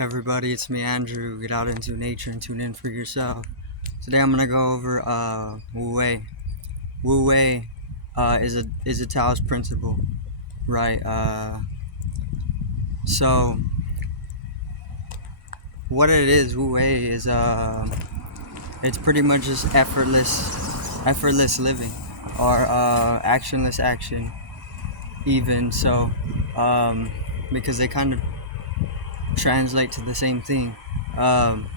Everybody, it's me, Andrew. Get out into nature and tune in for yourself. Today I'm gonna go over Wu Wei. Wu Wei is a Taoist principle, right? So what it is, Wu Wei is it's pretty much just effortless living, or actionless action, even so, because they kind of translate to the same thing. Um,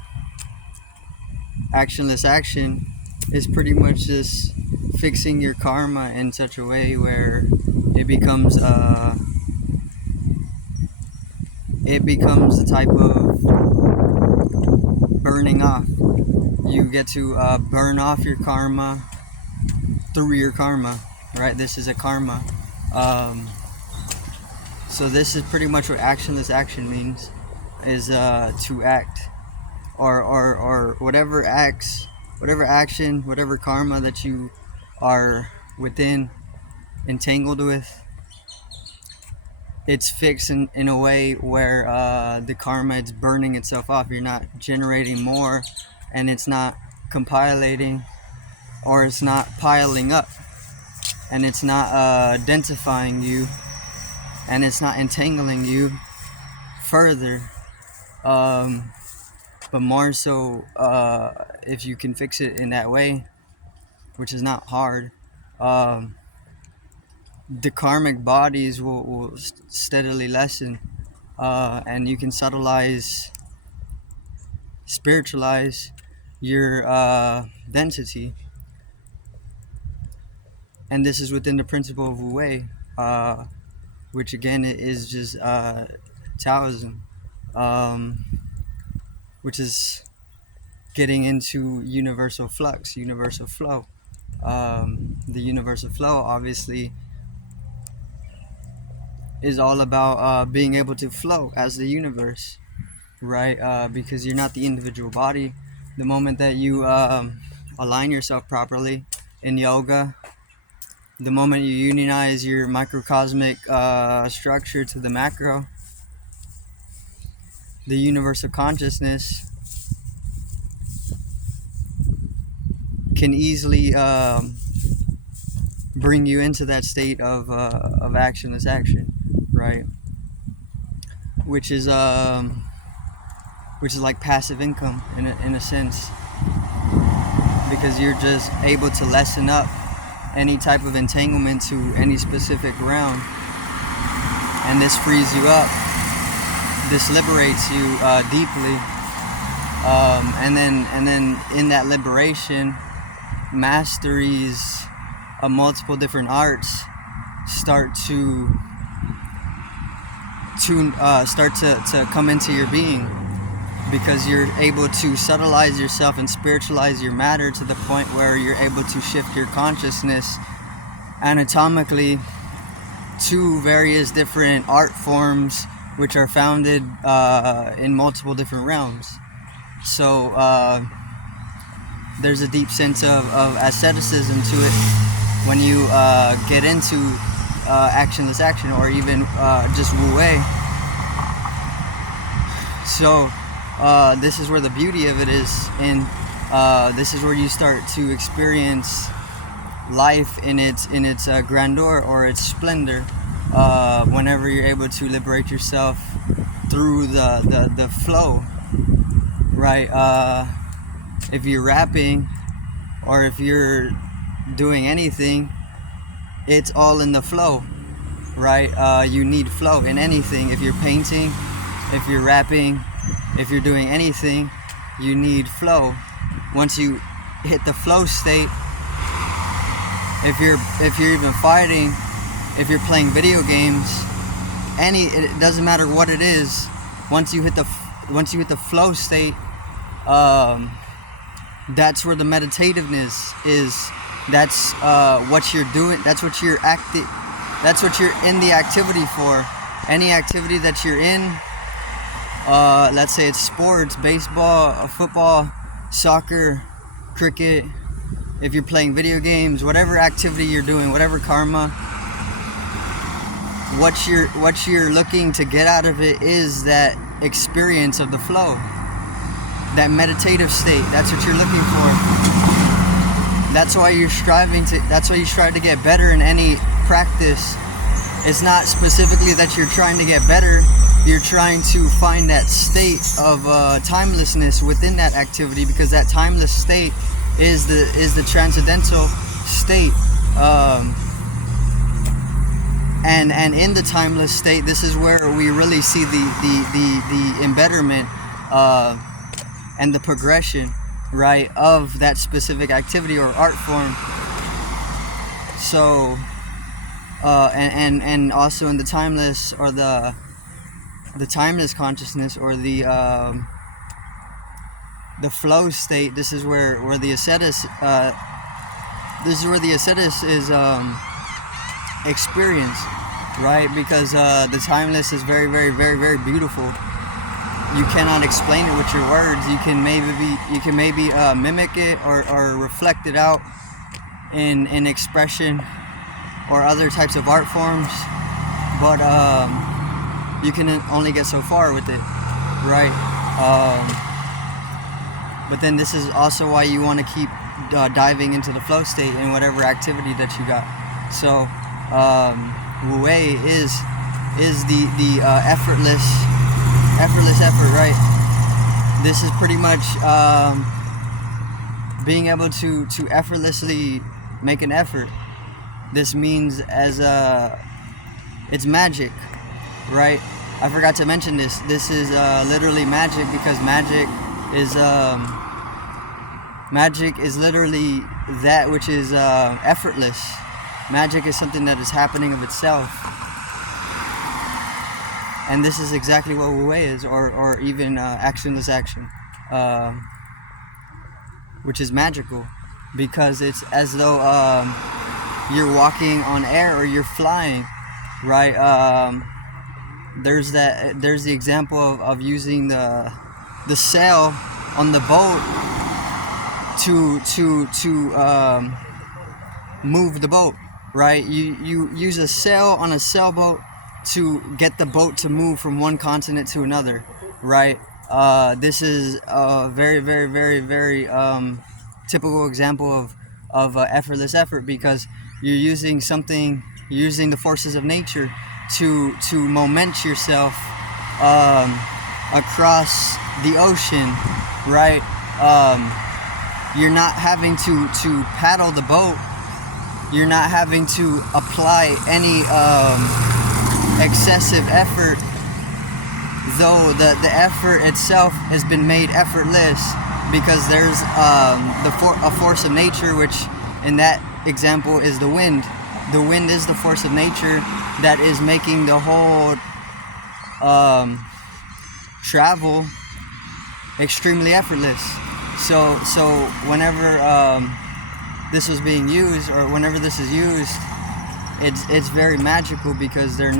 Actionless action is pretty much just fixing your karma in such a way where it becomes the type of burning off. You get to burn off your karma through your karma, right? This is a karma. So this is pretty much what actionless action means, is to act, or whatever action, whatever karma that you are entangled with, it's fixed in a way where the karma, it's burning itself off. You're not generating more, and it's not compilating, or it's not piling up, and it's not densifying you, and it's not entangling you further. But more so, if you can fix it in that way, which is not hard, the karmic bodies will steadily lessen, and you can spiritualize your density. And this is within the principle of Wu Wei, which again is just Taoism, which is getting into universal flux, universal flow. The universal flow obviously is all about being able to flow as the universe, right? Because you're not the individual body. The moment that you align yourself properly in yoga, the moment you unionize your microcosmic structure to the macro, the universal consciousness can easily bring you into that state of actionless action, right? Which is like passive income in a sense, because you're just able to lessen up any type of entanglement to any specific realm, and this frees you up. This liberates you deeply, and then in that liberation, masteries of multiple different arts start to come into your being, because you're able to subtleize yourself and spiritualize your matter to the point where you're able to shift your consciousness anatomically to various different art forms, which are founded in multiple different realms. So there's a deep sense of asceticism to it when you get into actionless action, or even just Wu Wei. So this is where the beauty of it is, and this is where you start to experience life in its grandeur, or its splendor, whenever you're able to liberate yourself through the flow, right? If you're rapping, or if you're doing anything, it's all in the flow, right? You need flow in anything. If you're painting, if you're rapping, if you're doing anything, you need flow. Once you hit the flow state, if you're even fighting, if you're playing video games, it doesn't matter what it is. Once you hit the flow state, that's where the meditativeness is. That's what you're doing. That's what you're in the activity for. Any activity that you're in, let's say it's sports, baseball, football, soccer, cricket. If you're playing video games, whatever activity you're doing, whatever karma, what you're looking to get out of it is that experience of the flow, that meditative state. That's what you're looking for. That's why you strive to get better in any practice. It's not specifically that you're trying to get better. You're trying to find that state of timelessness within that activity, because that timeless state is the transcendental state. And in the timeless state, this is where we really see the embetterment and the progression, right, of that specific activity or art form. So and also in the timeless, or the timeless consciousness, or the flow state, this is where the ascetis is experienced, right? Because the timeless is very, very, very, very beautiful. You cannot explain it with your words. You can maybe mimic it or reflect it out in expression or other types of art forms, but you can only get so far with it, right? But then this is also why you want to keep diving into the flow state in whatever activity that you got. So Wu Wei is the effortless effort, right? This is pretty much being able to effortlessly make an effort. This means it's magic, right? I forgot to mention this. This is literally magic, because magic is literally that which is effortless. Magic is something that is happening of itself. And this is exactly what Wu Wei is, or even actionless action, which is magical, because it's as though you're walking on air, or you're flying, right? There's the example of using the sail on the boat to move the boat, right? You use a sail on a sailboat to get the boat to move from one continent to another, right? This is a very, very, very, very typical example of effortless effort, because you're using the forces of nature to moment yourself across the ocean, right? You're not having to paddle the boat. You're not having to apply any excessive effort, though the effort itself has been made effortless, because there's a force of nature, which in that example is the wind. The wind is the force of nature that is making the whole travel extremely effortless. So whenever this was being used, or whenever this is used, it's very magical, because they're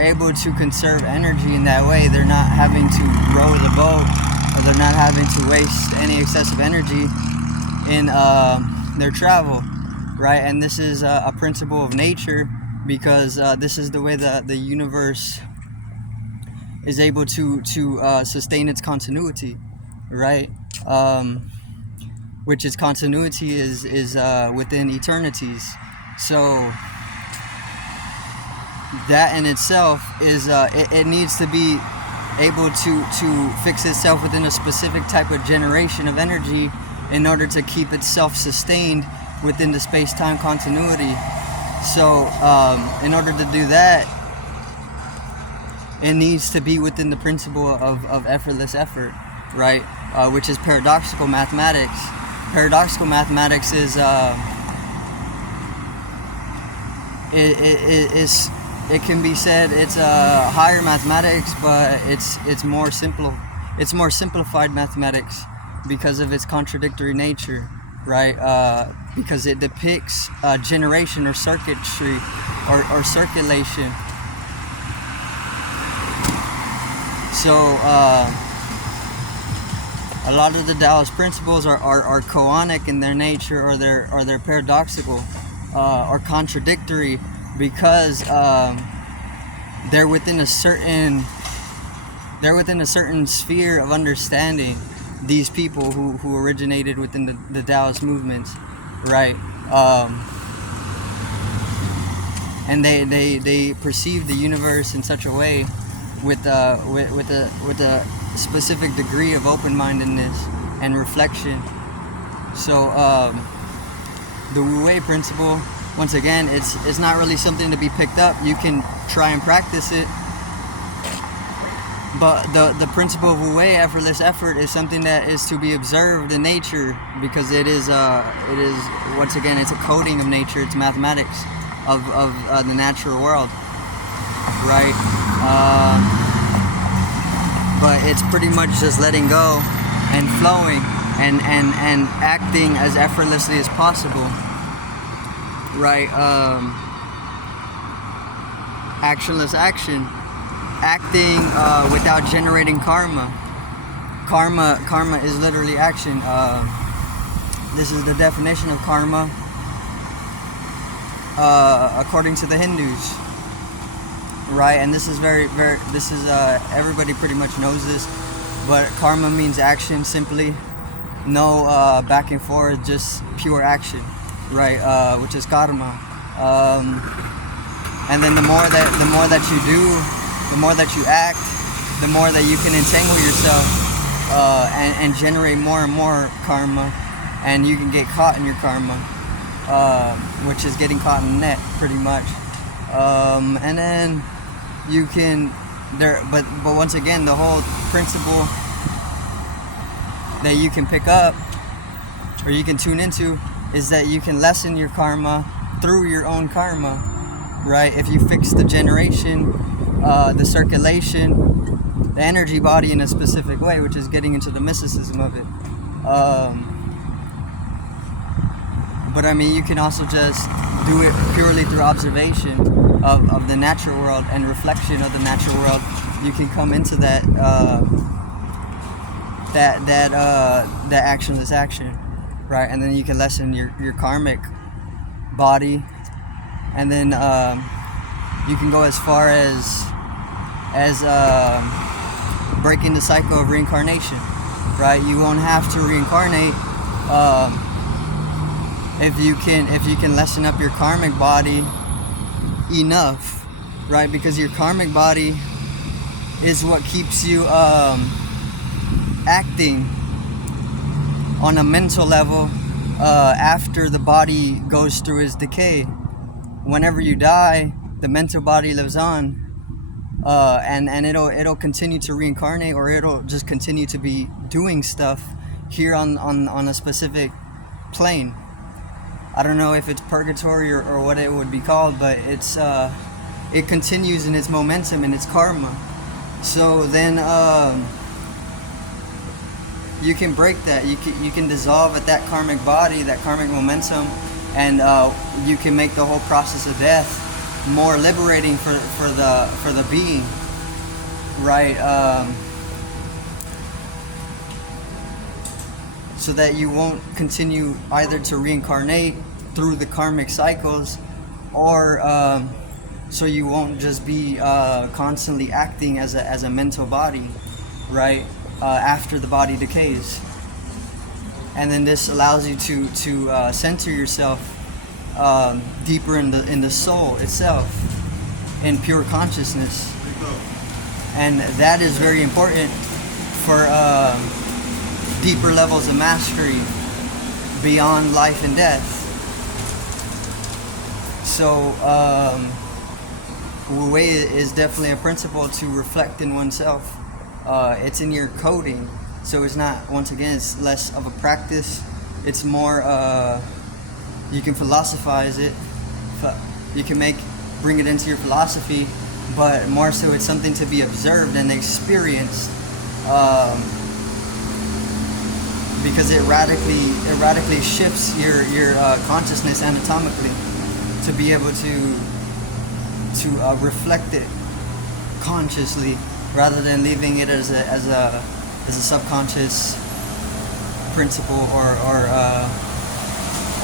able to conserve energy in that way. They're not having to row the boat, or they're not having to waste any excessive energy in their travel, right? And this is a principle of nature, because this is the way the universe is able to sustain its continuity, right? Which is continuity is within eternities. So that in itself is it needs to be able to fix itself within a specific type of generation of energy in order to keep itself sustained within the space-time continuity. So in order to do that, it needs to be within the principle of effortless effort, right? Which is paradoxical mathematics. Paradoxical mathematics is it can be said it's higher mathematics, but it's more simple. It's more simplified mathematics because of its contradictory nature, right? Because it depicts generation, or circuitry, or circulation. So a lot of the Taoist principles are koanic in their nature, or they're paradoxical, or contradictory, because they're within a certain they're within a certain sphere of understanding, these people who originated within the Taoist movements, right? And they perceive the universe in such a way with a specific degree of open-mindedness and reflection. So the Wu Wei principle, once again, it's not really something to be picked up. You can try and practice it, but the principle of Wu Wei, effortless effort, is something that is to be observed in nature, because it is once again, it's a coding of nature. It's mathematics of the natural world, right? But it's pretty much just letting go and flowing and acting as effortlessly as possible, right? Actionless action, acting without generating karma. Karma is literally action. This is the definition of karma according to the Hindus, right? And this is everybody pretty much knows this, but karma means action simply, no back and forth, just pure action, right? Which is karma. And then the more that you do, the more that you act, the more that you can entangle yourself and generate more and more karma, and you can get caught in your karma, which is getting caught in the net, pretty much. And then you can but once again, the whole principle that you can pick up or you can tune into is that you can lessen your karma through your own karma, right? If you fix the generation, the circulation, the energy body in a specific way, which is getting into the mysticism of it. But I mean, you can also just do it purely through observation of the natural world and reflection of the natural world. You can come into that actionless action, right? And then you can lessen your karmic body, and then you can go as far as breaking the cycle of reincarnation, right? You won't have to reincarnate if you can lessen up your karmic body enough, right? Because your karmic body is what keeps you acting on a mental level after the body goes through its decay. Whenever you die, the mental body lives on, and it'll continue to reincarnate, or it'll just continue to be doing stuff here on a specific plane. I don't know if it's purgatory or what it would be called, but it continues in its momentum and its karma. So then you can break that. You can dissolve at that karmic body, that karmic momentum, and you can make the whole process of death more liberating for the being, right? So that you won't continue either to reincarnate through the karmic cycles, or so you won't just be constantly acting as a mental body, right? After the body decays. And then this allows you to center yourself deeper in the soul itself, in pure consciousness, and that is very important for deeper levels of mastery beyond life and death. So Wu Wei is definitely a principle to reflect in oneself. It's in your coding, so it's not, once again, it's less of a practice. It's more you can philosophize it, you can bring it into your philosophy, but more so it's something to be observed and experienced, because it radically shifts your consciousness anatomically to be able to reflect it consciously, rather than leaving it as a subconscious principle or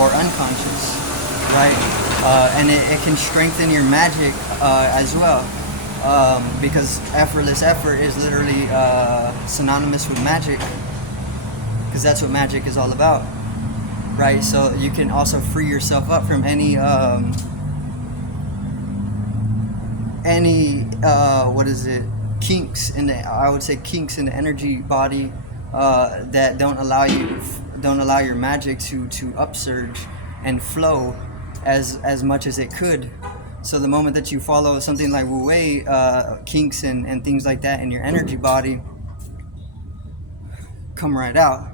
unconscious, right? And it can strengthen your magic as well, because effortless effort is literally synonymous with magic, because that's what magic is all about, right? So you can also free yourself up from any what is it, kinks in the, I would say kinks in the energy body, that don't allow your magic to upsurge and flow as much as it could. So the moment that you follow something like Wu Wei, kinks and things like that in your energy body come right out,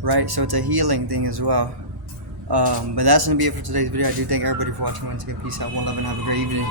right? So it's a healing thing as well. But that's gonna be it for today's video. I do thank everybody for watching. Once again, peace out, one love, and have a great evening.